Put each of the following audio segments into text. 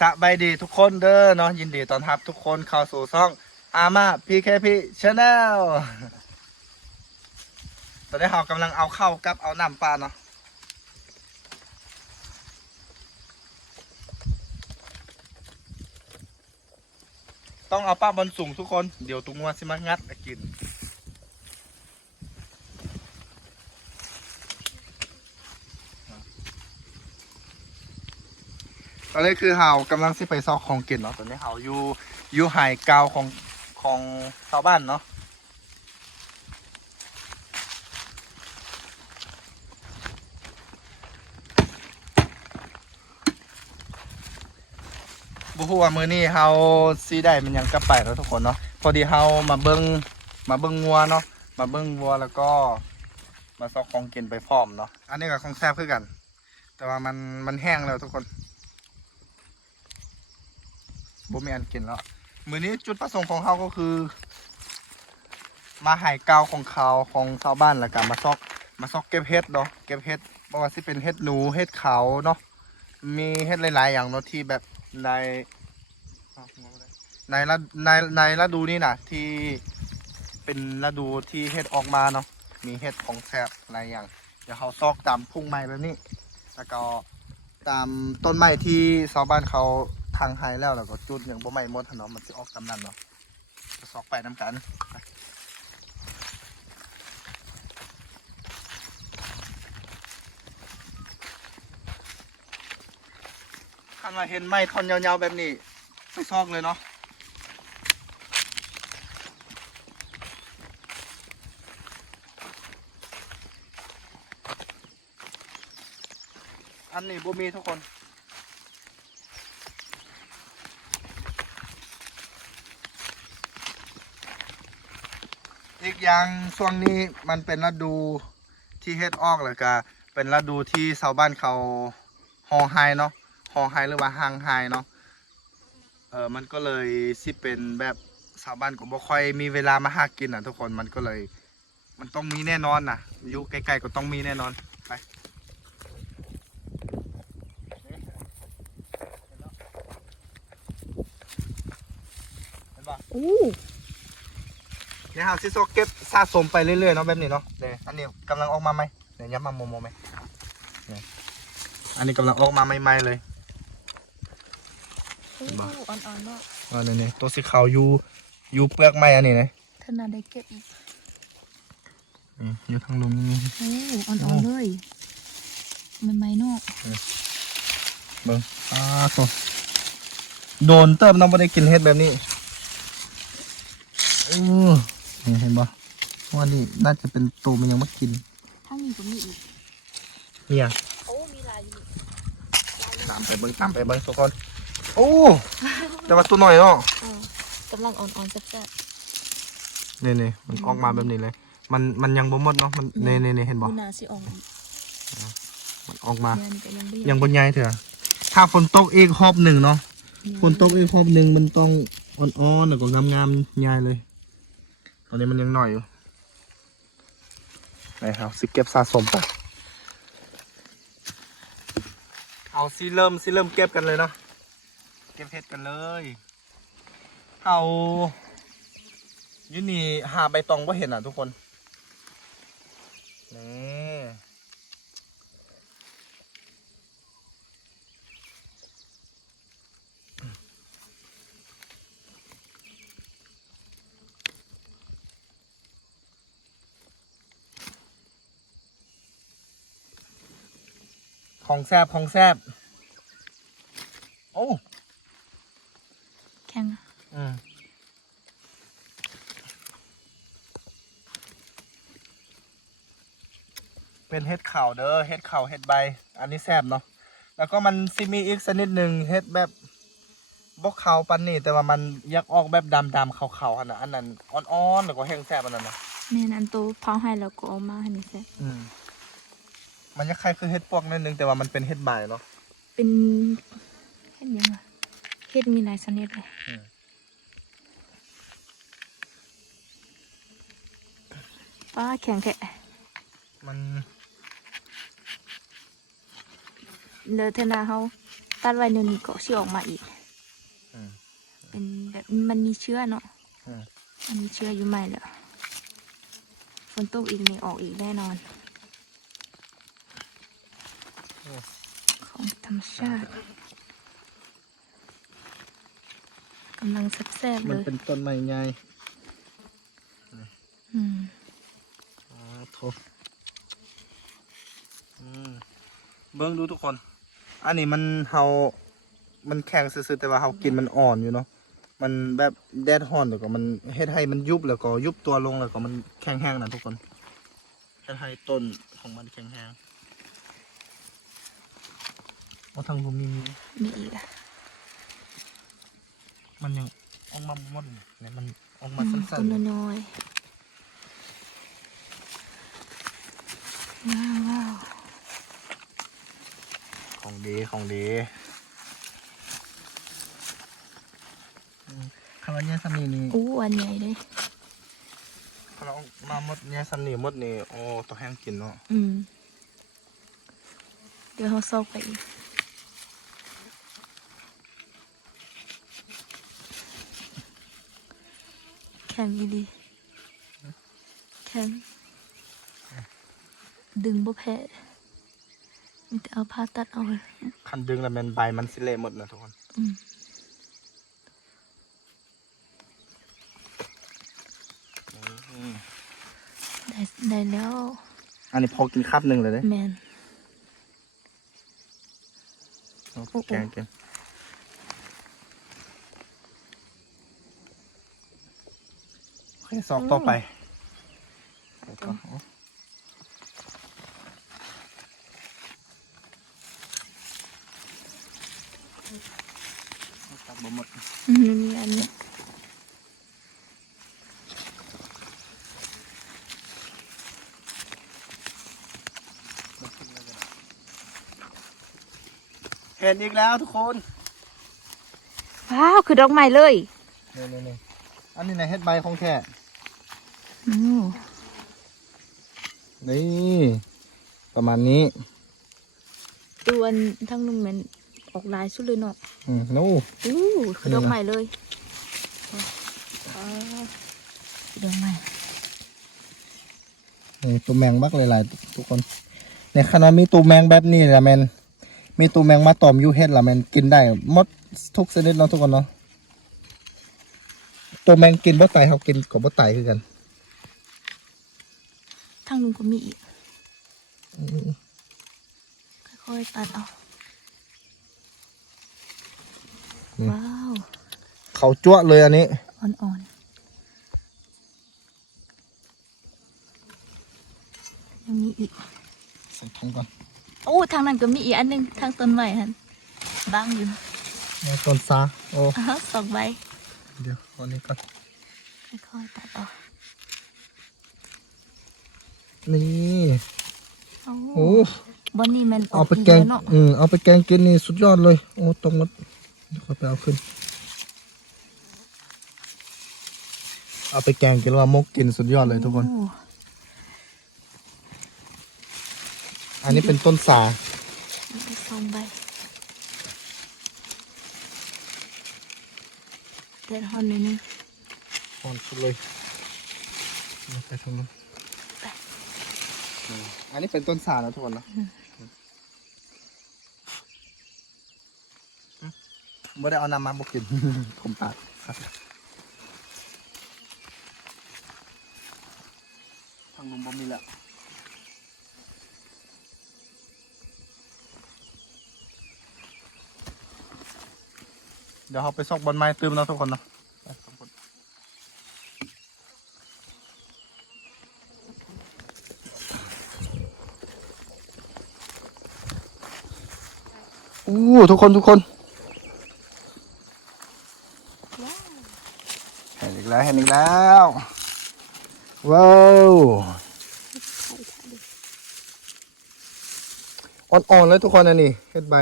สบายดีทุกคนเด้อเนาะยินดีต้อนรับทุกคนเข้าสู่ช่องอาม่าพีเคพีชาแนลตอนนี้เรากำลังเอาเข้ากับเอาน้ำปลาเนาะต้องเอาป้าบนสูงทุกคน เดี๋ยวตุงวัวสิมางัดมากิน อนนี้คือเฮากำลังสิไปซอกของกินเนาะตอนนี้เฮาอยู่อยู่ไฮเกาวของของชาวบ้านเนาะบุหัวามือนี้เฮาซีได้มันยังกลับไปแล้วทุกคนเนาะพอดีเฮามาเบิ้งมาเบิ้งงัวเนาะมาเบิ้งวัวแล้วก็ มาซอกของกินไปพร้อมเนาะอันนี้กับของแซ่บคือกัน แต่ว่ามันมันแห้งแล้วทุกคน บ่มีอันกินแล้วมือนี้จุดประสงค์ของเขาก็คือ มาหายเกาของเขาของชาวบ้านแล้วกันมาซอก มาซอกเก็บเห็ดเนาะเก็บเห็ดบ่ว่าสิเป็นเห็ดหนูเห็ดเขาเนาะมีเห็ดหลาย ๆ อย่างเนาะที่แบบในในฤในในฤดูนี้นะที่เป็นฤดูที่เห็ดออกมาเนาะมีเห็ดของแซบหลายอย่าง เดี๋ยวเขาซอกตามพุ่งไม้แบบนี้ แล้วก็ตามต้นไม้ที่ชาวบ้านเขา ทางไฮแล้วแล้วก็จุดอย่างบ่ไม้หมดถนอมมันสิออกกำนันเนาะจะซอกไปน้ำกันไปคันว่าเห็นไม้ท่อนยาวๆแบบนี้ไปซอกเลยเนาะอันนี้บ่มีทุกคน อย่างช่วงนี้มันเป็นฤดูที่เฮ็ดออกแล้วก็เป็นฤดูที่ชาวบ้านเขาฮอไฮเนาะฮอไฮหรือว่าหางไฮเนาะเออมันก็เลยสิเป็นแบบชาวบ้านก็บ่ค่อยมีเวลามาหากินอะทุกคนมันก็เลย มันต้องมีแน่นอนนะอยู่ใกล้ๆก็ต้องมีแน่นอนไปเห็นปะอู้ เนี่ยครับซิโซเก็บสะสมไปเรื่อยๆเนาะแบบนี้เนาะเนี่ยอันนี้กำลังออกมาไหมเนี่ยยับมาโมโมไหมเนี่ยอันนี้กำลังออกมาใหม่ๆเลยอู้อ่อนๆเนาะเออเนี่ยเนี่ยตัวสีขาวอยู่อยู่เปลือกไม้อันนี้นะขนาดได้เก็บอีกนี่อยู่ทางลุมนี่อู้อ่อนๆเลยมันไม่เนาะเบิ้งอ่าตัวโดนเติมน้องไม่ได้กินเห็ดแบบนี้อือ นี่เห็นปะว่านี่น่าจะเป็นตัวมันยังไม่กินทั้งนี้ก็มีอีกเนี่ยโอ้มีลายอยู่ตามไปเบิ้งตามไปเบิ้งทุกคนโอ้แต่ว่าตัวหน่อยเนาะเออกำลังอ่อนๆแซ่บนี่นี่มันออกมาแบบนี้เลย มันมันยังบ่หมดเนาะมันนี่นี่นี่เห็นๆบ่ดูหนาสิออกอีกมันออกมาเนี่ยนี่ก็ยังไม่ยังบนใหญ่เถอะถ้าฝนตกอีกรอบหนึ่งเนาะฝนตกอีกรอบหนึ่งมันต้องอ่อนๆแล้วก็งามๆใหญ่เลย ตอนนี้มันยังหน่อยอยู่ไปครับสิเก็บสะสมไปเอาซีเริ่มซีเริ่มเก็บกันเลยเนาะเก็บเห็ดกันเลย เอายุนี่หาใบตองว่าเห็นอะทุกคนนี่ ของแซบของแซบโอ้แข็งอะอืมเป็นเห็ดขาวเด้อเห็ดขาวเห็ดใบ อันนี้แซ่บเนาะแล้วก็มันซิมีอีกชนิดหนึ่งเห็ดแบบบกขาวปันนี่แต่ว่ามันอยักออกแบบดำๆขาวๆอันนั้นอันนั้นอ่อนๆแล้วก็แห้งแซ่บอันนั้นนะแม่นอันโตเผาให้แล้วก็เอามาให้นี่แซ่บอืม มันจะคล้ายคือเห็ดปวกนิดนึงแต่ว่ามันเป็นเห็ดใบเนาะเป็นเฮ็ดยังไงเฮ็ดมีหลายชนิดเลยอืมป้าแข็งแท้มันเดอเทอหนาเฮาตัดไว้เดี๋ยวนี้ก็สิออกมาอีกอืมเป็นแบบมันมีเชื้อเนาะอืมมันมีเชื้ออยู่ใหม่แล้วฝนตกอีกนี่ออกอีกแน่นอน ของธรรมชาติกำลังแซ่บๆมัเลนยเป็นต้นไม้ใหญ่อืมอ๋อโถอืมเบิ้งดูทุกคน อันนี้มันเฮามันแข็งซื่อๆแต่ว่าเฮากินมันอ่อนอยู่เนาะ มันแบบแดดฮ้อนแล้วก็มันเฮ็ดให้มันยุบแล้วก็ยุบตัวลงแล้วก็มันแข็งแห้งนะทุกคนเฮ็ดให้ต้นของมันแข็งแห้ง โอ้ทางผมมีมีมีอีกอะมันยังออกมาหมดเลยเนี่ยมันออกอืมามสั้ต้นนน้อยๆว้าวว้าวๆของดีของดีอืมคำว่าเนี่ยซัมนี่นี่อู้อันใหญ่เลยพอเรามาหมดเนี่ยซัมนี่หมดนี่โอ้ตัวแห้งกินเนาะอืมเดี๋ยวเขาซอกไปอีก ข็งอีดีแข็ง ดึงบ่แพ้มีแต่เอาผ้าตัดเอาเลยคันดึงแล้วมันใบมันสิเละหมดนะทุกคนอืมอืมได้ได้แล้ว อันนี้พอกินคาบหนึ่งเลยเด้แมนเอาโอ้โหแกงกินโอ เคซอกต่อไปแล้วก็โอ้ตัดบ่หมดอืมมีอันนี้เห็นอีกแล้วทุกคน ว้าว คือดอกไม้เลยนี่นี่นี่อันนี้ในเฮ็ดใบของแท้ อืม นี่ ประมาณนี้ ตัวอันทั้งนุ่มแมันออกลายสุดเลยเนาะอืมนู่อู้คือดอกไม้เลยอ๋อคือดอกไม้นี่ตัวแมงบักหลายๆทุกคนในขณะมีตัวแมงแบบนี้ละแมนมีตัวแมงมาตอมอยูเฮ็ดละแมนกินได้หมดทุกชนิดเนาะทุกคนเนาะตัวแมงกินบ่ตายเขากินก็บ่ตายคือกัน ทั้งนุ่มก็มีอีกอืมค่อยๆตัดเอานี่ว้าวเขาจั่วเลยอันนี้ อ่อนๆยังมีอีกใส่ถุงก่อนโอ้ทางนั้นก็มีอีกอันหนึงทางต้นไม้ฮันบางอยู่เอาต้นซาโอ้อ่าฮะสองใบเดี๋ยวอันนี้ก่อนค่อยๆตัดเอา นี่โอ้โอ้บอนนี่มันออเอากไปอีกแกงแล้วเนาะอืมเอาไปแกงกินนี่สุดยอดเลย โอ้ตรงหมดเดี๋ยวค่อยไปเอาขึ้น เอาไปแกงกินแล้วว่ามกกินสุดยอดเลยทุกคนโอ้อันนี้เป็นต้นสามีอีกสองใบเด็ดฮอนหนิดนึงอ่อนสุดเลยเอาไปทางนู้นไป อืมอันนี้เป็นต้นสาแล้วทุกคนเนาะไม่ได้เอาน้ำมาบกิน ผมปากทางนุ่มบ่มีแล้วเดี๋ยวเราไปซอกบอลไม้ตืมเนาะทุกคนเนาะไปสองคนอู้ ทุกคนทุกคนเห็นอีกแล้วเห็นอีกแล้ว ว้าวอ่อนๆเลยทุกคนอันนี้เฮ็ดใบ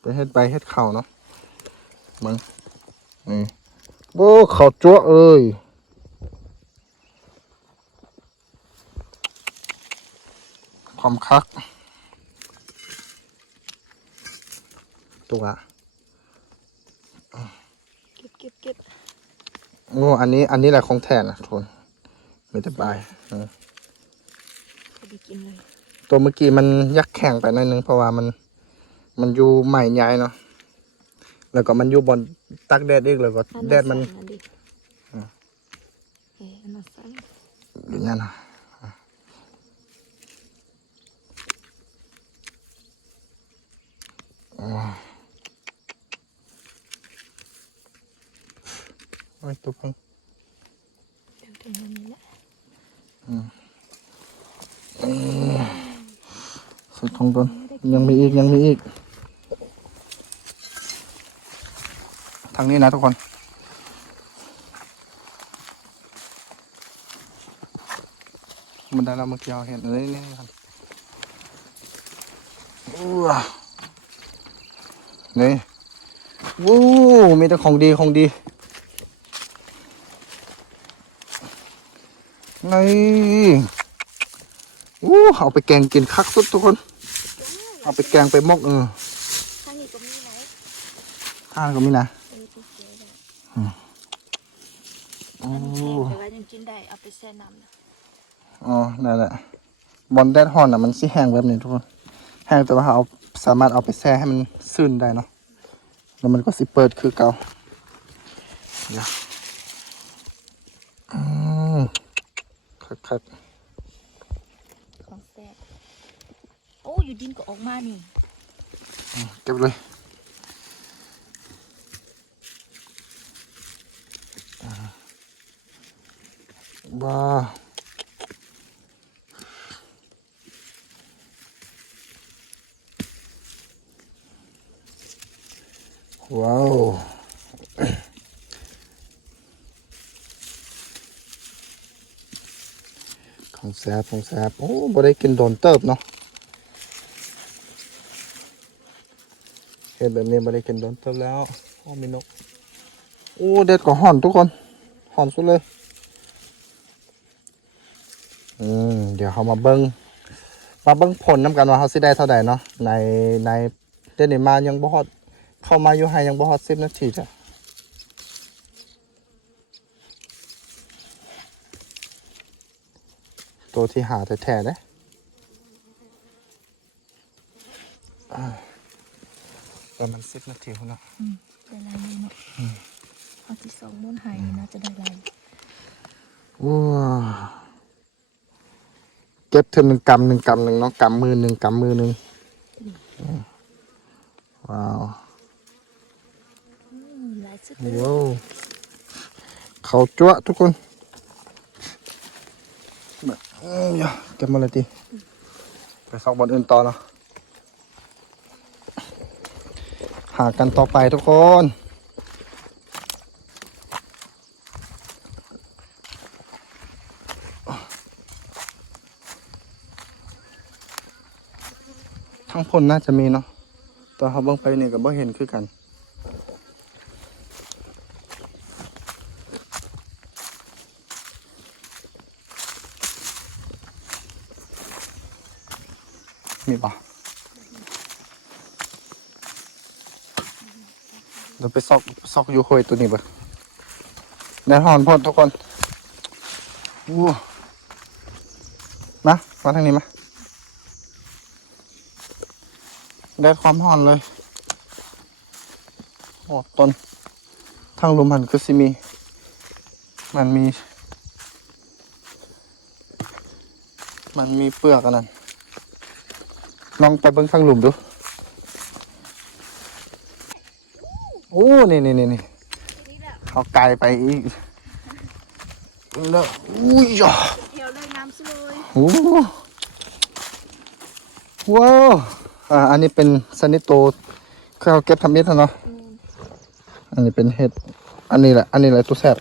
เป็นเฮ็ดใบเฮ็ดเข่าเนาะมึงนี่โอ้เข่าจั่วเอ้ยความคัก ตัวเก็บเก็บเก็บโอ้อันนี้ อันนี้แหละของแท้นะทุกคนไม่ได้บายเออพอดีกินเลยตัวเมื่อกี้มันยักแข็งไปหน่อยนึงเพราะว่ามัน มันอยู่ใหม่ใหญ่เนาะแล้วก็มันอยู่บนตักแดดอีกแล้วก็แดดมันอัดิอ่าเอ๊ะอันนั้นสั้นอย่างเงี้ยนะอ๋อ อ้ยตัวพังเดี๋ยวถึงวันนี้แหละสุดทองต้นยังมีอีกยังมีอีก ทางนี้นะทุกคนมันได้แล้วเมื่อกี้เราเห็นเลยนี่ครับอู้ว้านี่วู้มีแต่ของดีของดี นี่วู้เอาไปแกงกินคักสุดทุกคน เอาไปแกงไปมกเออข้างนี้ก็มีไหนข้างก็มีนะอันนี้เป็นเกลือได้โอ้แต่ว่ายังกินได้เอาไปแช่น้ำนะอ๋อนั่นแหละบอลแดดฮอนอะมันสิแห้งแบบนี้ทุกคน แห้งแต่ว่าเอาสามารถเอาไปแช่ให้มันซึนได้เนาะแล้วมันก็สิเปิดคือเก่าเดี๋ยว อืมคักของแซ่บโอ้อยู่ดินก็ออกมานี่ๆอืมเก็บเลยอ่าบ้าว้าว ของ แซบของแซบโอ้บ่ได้กินโดนเติบเนาะเห็นแบบนี้บ่ได้กินโดนเติบแล้วโอ้มีนกโอ้เด็ดกว่าห่อนทุกคนห่อนสุดเลยอืมเดี๋ยวเขามาเบิ้งมาเบิ้งผลน้ำกันว่าเขาสิได้เท่าใดเนาะในในเดนนิมายังบ่ฮอดเข้ามาอยู่ให้ยังบ่ฮอดสิบนาทีจ้ะ ตัวที่หาแท้ๆเด้อ่าประมาณสิบนาทีพุ่นเนาะอืมได้ลายเลยเนาะเอาที่สองบนหายนี่น่าจะได้ลายว้าวเก็บเทอหนึ่งกำหนึ่งกำหนึ่งเนาะกำมือหนึ่งกำมือหนึ่งว้าวอืมลายสุดว้าวเขาจั่วทุกคนแบบเอ้ยอย่าเก็บมาเลยทีไปซอกบอลอื่นต่อเนาะหากันต่อไปทุกคนทั้งพลน่าจะมีเนาะตอนเขาเบิ่งไปนี่ก็บ่เห็นคือกัน ดี๋ยวไปซอกซอกอยูโคยตัวนี้ปะแน่นอนพอดทุกคนอู้มามาทางนี้มาได้ความห่อนเลยโอ้ต้นทางลมหันก็สิมี มันมี มันมีเปลือกอันนั้นลองไปเบิ้งข้างหลุมดู โอ้ นี่นี่นี่นี่เอาไกลไปอีกแล้วอุ้ยอะเดี๋ยวเลยน้ำสเลยโอ้ว้าวอ่าอันนี้เป็นซานิโตเคยเอาเก็บทำเม็ดนะเนาะอืมอันนี้เป็นเห็ดอันนี้แหละอันนี้แหละตัวแซ่บ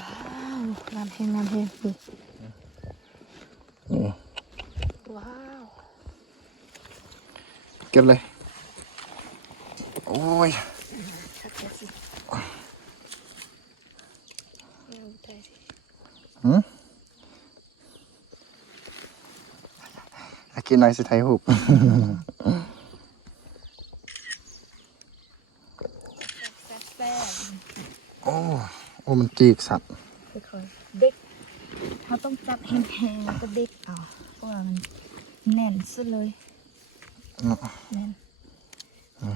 ว้าวน้ำแห้งน้ำแห้งดูนี่ว้าวเก็บเลย กินน้อยสิไทยหุบโอ้โอ้มันจีกสัตว์เด็กเขาต้องจับแหงๆแล้ก็เด็กเอาเพราะว่ามันแน่นสุดเลยแน่นอะ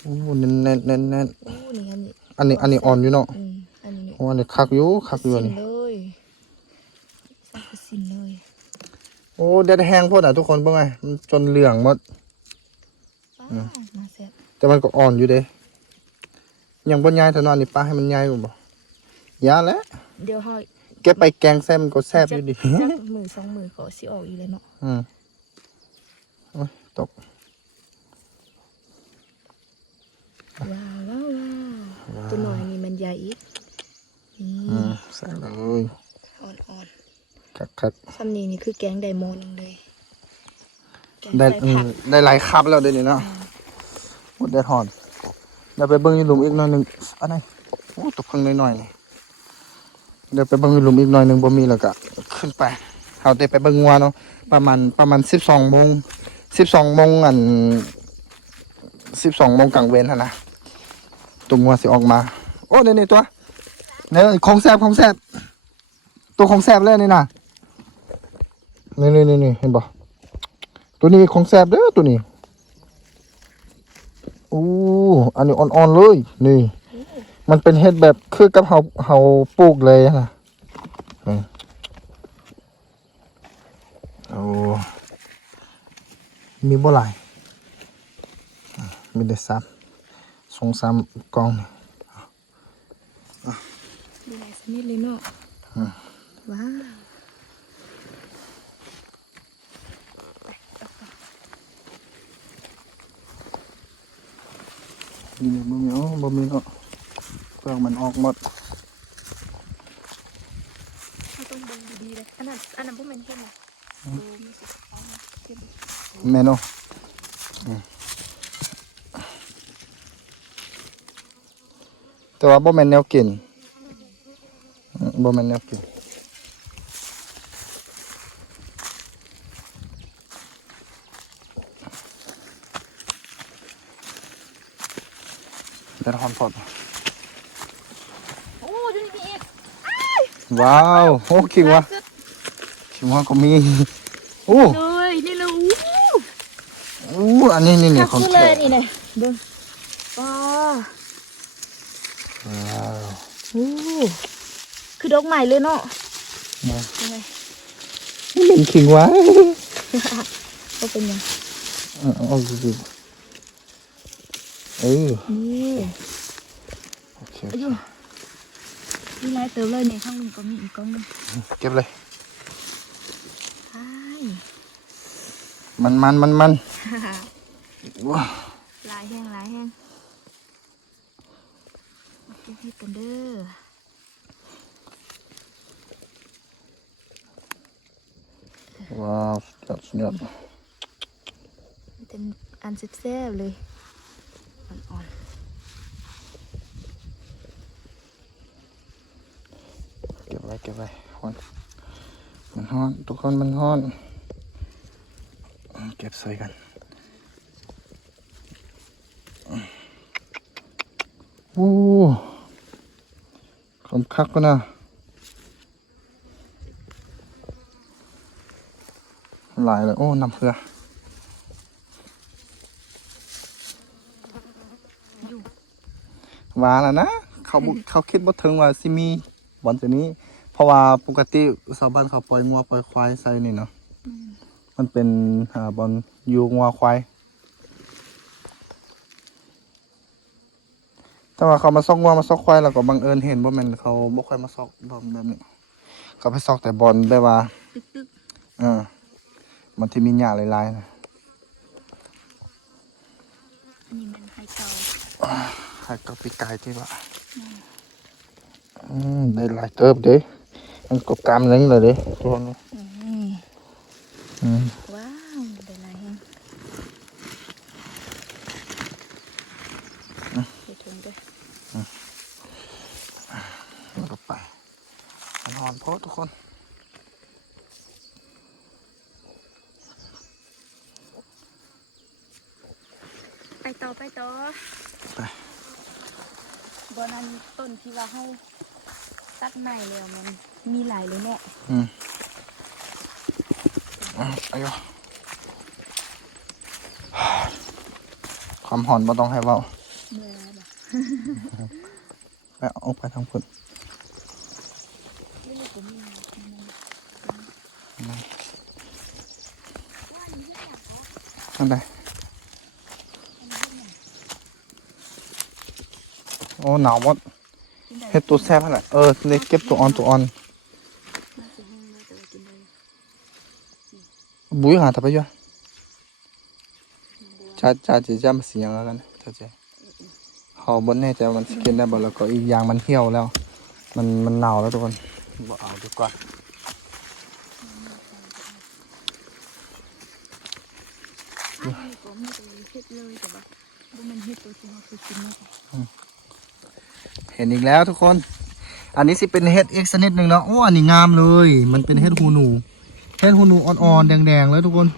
โอ้แน่นแน่นแน่นแน่นอันนี้อันนี้อ่อนอยู่เนาะอันนี้ขัคักอยู่คักอยู่อันนี้ แดดแห้งโพดอะทุกคนเบิ่งไงมันจนเหลืองหมดป้ามาเสร็จแต่มันก็อ่อนอยู่เด้ยังบ่ใหญ่เท่านั้นอันนี้ป้าให้มันใหญ่กว่าบ่ยาแล้วเดี๋ยวเขาเก็บไปแกงแซ่บมันก็แซ่บอยู่ดิจับมือสองมือก็สิออกอีกเลยเนาะอืมโอ้ยตกว้าวว้าวว้าวตัวหน่อยนี่มันใหญ่อีกนี่อืมใส่เลย อ่อน คักคักๆซ้ำนี้นี่คือแกงไดโมหนึงเลยแกงได้ใส่อืผัมกได้หลายคับแล้วเดี๋ยวนี้เนาะหมดแดดหอนเดี๋ยวไปเบิ่งอยู่หลุมอีกหน่อยหนึงอันไหนโอ้ตกเพิ่งน้อยๆนี่เดี๋ยวไปเบิ่งอยู่หลุมอีกหน่อยหนึงบ่มีแล้วก็ขึ้นไปเฮาได้ไปเบิ่งงัวเนาะประมาณประมาณ12โมง12โมงอัน12โมงกลางเว้นหั่นนะตัวงัวสิออกมา โอ้นี่ๆตัวเนี่ยของแซ่บของแซ่บตัวของแซ่บเลยนี่น่ะ นี่ๆๆๆเห็นบ่ตัวนี้ของแซบเด้อตัวนี้อู้อันนี้อ่อนๆเลยนี่ มันเป็นเห็ดแบบคือกับเฮาเฮาปลูกเลยนะนี่โอ้มีบ่หลายอะมีได้สามสองสามกล่องนี่มีหลายชนิดเลยเนาะอืมว้าวไปเอาต่อ นี่บ่มีอ๋อบ่มีเนาะเปลือกมันออกหมดเราต้องเบิ่งดีๆเลยอันนั้นอันนั้นพวกมันเห็นไหมโอ้มีสีขาวนะเห็นไหมแม่นเนาะอืมแต่ว่าบ่แม่นแนวกินอืมบ่แม่นแนวกิน เดินหอนพอดโอ้ดูนี่มีอีกว้าวโอ้กิ่งวะกิ่งวะก็มีโอ้เลยนี่เลยอู้โอ้อันนี้นี่นี่ของขึ้นแท้เลยนี่เลยเบิ่งว้าว้าวโอ้คือดอกใหม่เลยเนาะนะยังไงนี่เป็นกิ่งวะก็เป็นยังเออเอาดู เออนี่โอเคอายุนี่ลายเติมเลยเนี่ยข้างหนึงก็มีอีกกล้องหนึงเก็บเลยใช่มันมันมันมันว้าวลายแห้งลายแห้งมาเก็บเห็ดกันเด้อว้าวสุดยอดสุดยอดมันเป็นอันแซ่บๆเลย อ่อนเก็บไว้เก็บไว้ฮอนมันฮ้อน ทุกคนมันฮ้อน เก็บใส่กันโอ้คำคักก็นะหลายเลยโอ้ น้ำเพื่อ ๆอยู่ ห วานแล้วนะเขาบ่เขาคิดบ่ถึงว่าสิมีบอลตัวนี้ เพราะว่าปกติชาวบ้านเขาปล่อยงัวปล่อยควายใส่นี่เนาะมันเป็นอ่าบอลอยู่งัวควายแต่ว่าเขามาซอกงัวมาซอกควายแล้วก็บังเอิญเห็นบ่แม่นเขาบ่ค่อยมาซอกบอลแบบนี้เขาไปซอกแต่บอลแบบว่าตึกเออมันที่มีหญ้าหลายๆนะๆอันนี้มันไข่เก่า ใครก็ไปไกลที่ว่าอืมได้หลายเติบเด้มันก็กำนึงเลยเด้ตัวนี้อืม อืม ว้าวได้หลายแห้งเดี๋ยวถุงด้วย แล้วก็ไปนอนโพสทุกคน ไปต่อไปต่อ ไป บนนั้นต้นที่ว่าให้ตัดใหม่แล้วมันมีหลายเลยแหละ อืม อะอายุความหอนบ่ต้องให้เว้าเมื่อแบบไปเอาไปทางพุ่นไม่รู้ผมมีมันนั่นไดโอ้หนาวหมดเฮ็ดตัวแซ่บหั่นแหละเออเลยเก็บตัวออนตัวออน น่าจะแห้งแล้วแต่ว่ากินได้ บุ้ยหาทำไปอยู่จ้าจ้าจะจ้ามาเสียงแล้วกันจ้าจเขาบนแน่ใจว่ามันสกินได้บ่แล้วก็อีกอย่างมันเหี่ยวแล้ว มันมันหนาวแล้วทุกคนบ่เอาดีกว่าอันนี้ก็มีแต่เฮ็ดเลยแต่ว่าบ่มันเฮ็ดตัวที่เราเคยกินมาแต่เห็นอีกแล้วทุกคน อันนี้สิเป็นเห็ดอีกชนิดหนึ่งเนาะโอ้อันนี้งามเลย มันเป็นเห็ดหูหนู เห็ดหูหนูอ่อนๆ แดงๆเลยทุกคน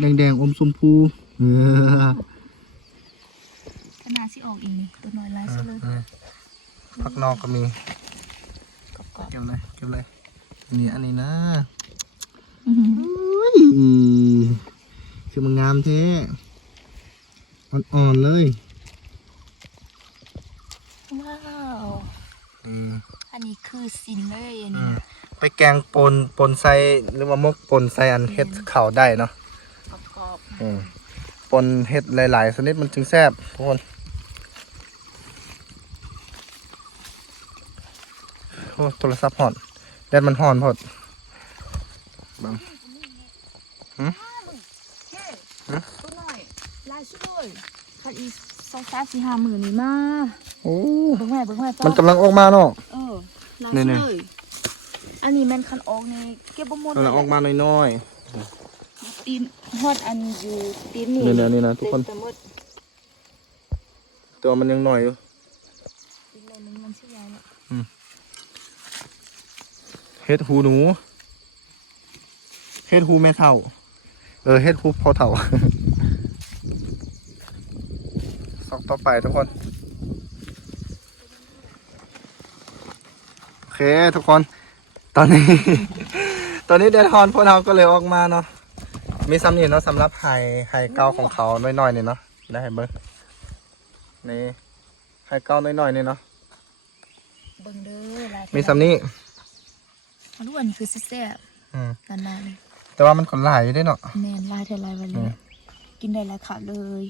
แดงๆ อมชมพูเออขนาดสิออกอีกนี่ตัวน้อยหลายซะเลยผักนอกก็มีกรอบเก็บเลยเก็บเลยนี่อันนี้นะๆอื้อหืออุ้ยคือมันงามแท้อ่อนๆ เลย ว้าวอืมอันนี้คือสินเลยอันอืนี้ม ไปแกงปนปนใส่หรือว่ามกปนใส่อันเห็ดเข่าได้เนาะกรอบอืมปนเห็ดหลายๆชนิดมันจึงแซ่บทุกคนโอ้โทรศัพท์ห่อนแดดมันห่อนพอดบังๆเฮ้ตัวน้อยหลายซะเลยคันอีสองสามสี่ห้าหมื่นนี่มาโอ้เบิ่งแม่เบิ่งแม่มันกำลังออกมาเนาะเออหลายนี่ซะๆเลย อันนี้แม่นคันออกนี่เก็บบ่หมดกำลังออกมาน้อยตีนฮอดอันอยู่ตีนนี่นี่นะนี่นะทุกคนเต็มไปหมดๆตัวมันยังหน่อยอยู่อีกหน่อยหนึงมันสิใหญ่แล้วเฮ็ดหูหนูเฮ็ดหูแม่เท่า เออเฮ็ดหูพ่อเท่าสองต่อไปทุกคน โอเคทุกคน ตอนนี้ ตอนนี้เดดฮอนพวกเราก็เลยออกมาเนาะมีซ้ำนี่เนาะสำหรับไฮไฮเก้าของเขาน้อยๆนี่เนาะได้ให้เบิ้งนี่ไฮเก้าน้อยๆนี่เนาะเบิ่งเด้อหลายมีซ้ำนี่อันนี้อันนี้คือสิแซ่บอืมนานๆเลยแต่ว่ามันก็หลายอยู่ด้วยเนาะแม่นหลายเท่าหลายวันเลอืยมกินได้หลายขาเลย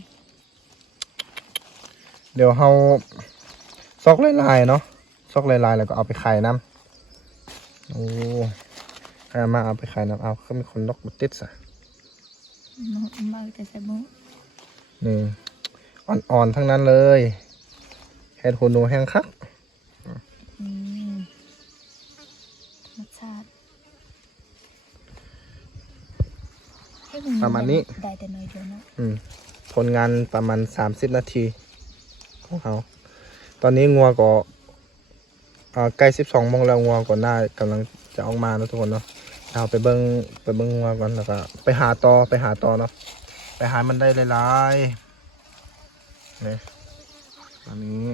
เดี๋ยวเราซอกลายๆเนาะซอกลายๆแล้วก็เอาไปขายน้ำ โอ้เอามาเอาไปขายน้ำเอาก็มีคนนกมาติดซะน้องมากแต่แซ่บมื้อนี่อ่อนๆทั้งนั้นเลยเห็ดหูหนูแห้งคักอืมรสชาติให้หประมาณนี้ได้แต่น้อยเดียวเนาะอืมผลงานประมาณ30นาทีของเขาตอนนี้งัวก็อ่า ใกล้สิบสองโมงแล้วงัวก็น่ากำลังจะออกมานะทุกคนเนาะเอาไปเบิ้งไปเบิ้งงัวก่อนแล้วก็ไปหาต่อไปหาต่อเนาะไปหามันได้หลายๆนี่อันนี้